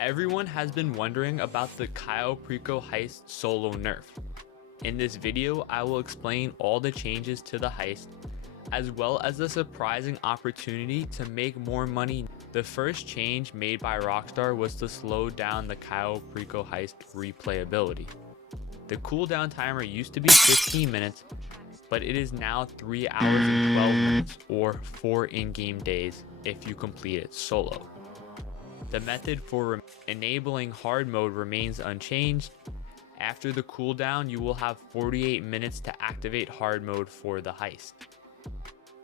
Everyone has been wondering about the Cayo Perico Heist solo nerf. In this video, I will explain all the changes to the heist, as well as the surprising opportunity to make more money. The first change made by Rockstar was to slow down the Cayo Perico Heist replayability. The cooldown timer used to be 15 minutes, but it is now 3 hours and 12 minutes, or 4 in-game days if you complete it solo. The method for enabling hard mode remains unchanged. After the cooldown, you will have 48 minutes to activate hard mode for the heist.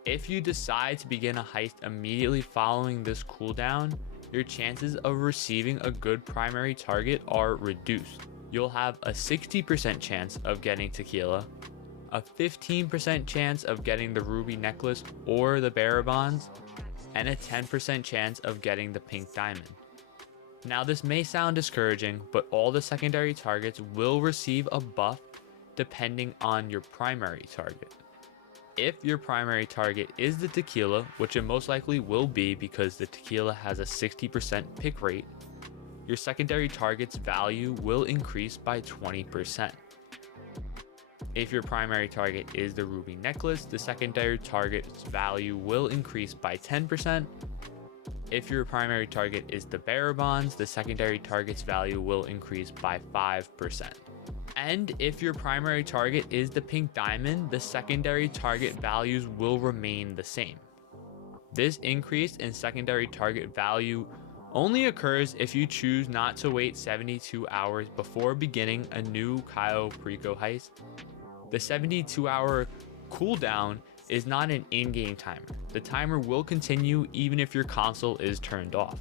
If you decide to begin a heist immediately following this cooldown, your chances of receiving a good primary target are reduced. You'll have a 60% chance of getting tequila, a 15% chance of getting the ruby necklace or the bearer bonds, and a 10% chance of getting the pink diamond. Now this may sound discouraging, but all the secondary targets will receive a buff depending on your primary target. If your primary target is the tequila, which it most likely will be because the tequila has a 60% pick rate, your secondary target's value will increase by 20%. If your primary target is the ruby necklace, the secondary target's value will increase by 10%. If your primary target is the bearer bonds, the secondary target's value will increase by 5%. And if your primary target is the pink diamond, the secondary target values will remain the same. This increase in secondary target value only occurs if you choose not to wait 72 hours before beginning a new Cayo Perico heist. The 72-hour cooldown is not an in-game timer. The timer will continue even if your console is turned off.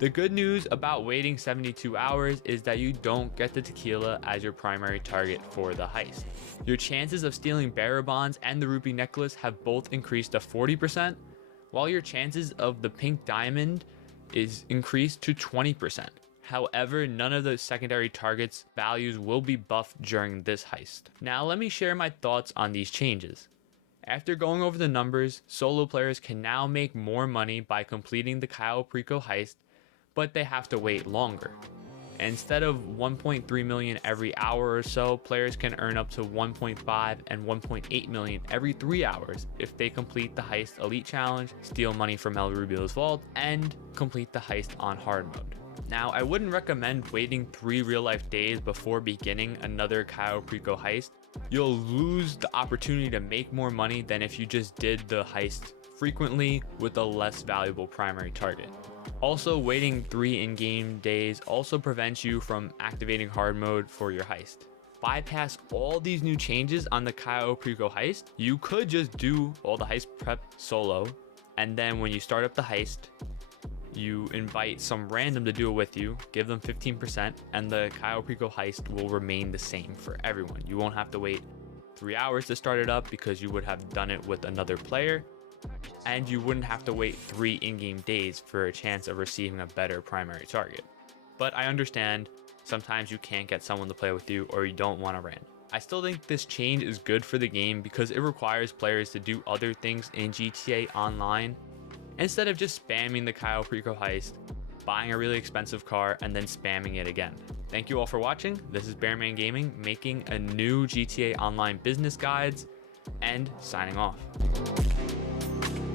The good news about waiting 72 hours is that you don't get the tequila as your primary target for the heist. Your chances of stealing bearer bonds and the ruby necklace have both increased to 40%, while your chances of the pink diamond is increased to 20%. However, none of the secondary targets values will be buffed during this heist. Now let me share my thoughts on these changes. After going over the numbers, solo players can now make more money by completing the Cayo Perico heist, but they have to wait longer. Instead of 1.3 million every hour or so, players can earn up to 1.5 and 1.8 million every 3 hours if they complete the heist elite challenge, steal money from El Rubio's vault, and complete the heist on hard mode. Now, I wouldn't recommend waiting 3 real-life days before beginning another Cayo Perico heist. You'll lose the opportunity to make more money than if you just did the heist frequently with a less valuable primary target. Also, waiting 3 in-game days also prevents you from activating hard mode for your heist. Bypass all these new changes on the Cayo Perico heist. You could just do all the heist prep solo, and then when you start up the heist, you invite some random to do it with you, give them 15%, and the Cayo Perico heist will remain the same for everyone. You won't have to wait 3 hours to start it up because you would have done it with another player, and you wouldn't have to wait 3 in-game days for a chance of receiving a better primary target. But I understand sometimes you can't get someone to play with you or you don't want to rand. I still think this change is good for the game because it requires players to do other things in GTA Online instead of just spamming the Cayo Perico heist, buying a really expensive car, and then spamming it again. Thank you all for watching. This is BearManGaming making a new GTA Online business guides and signing off.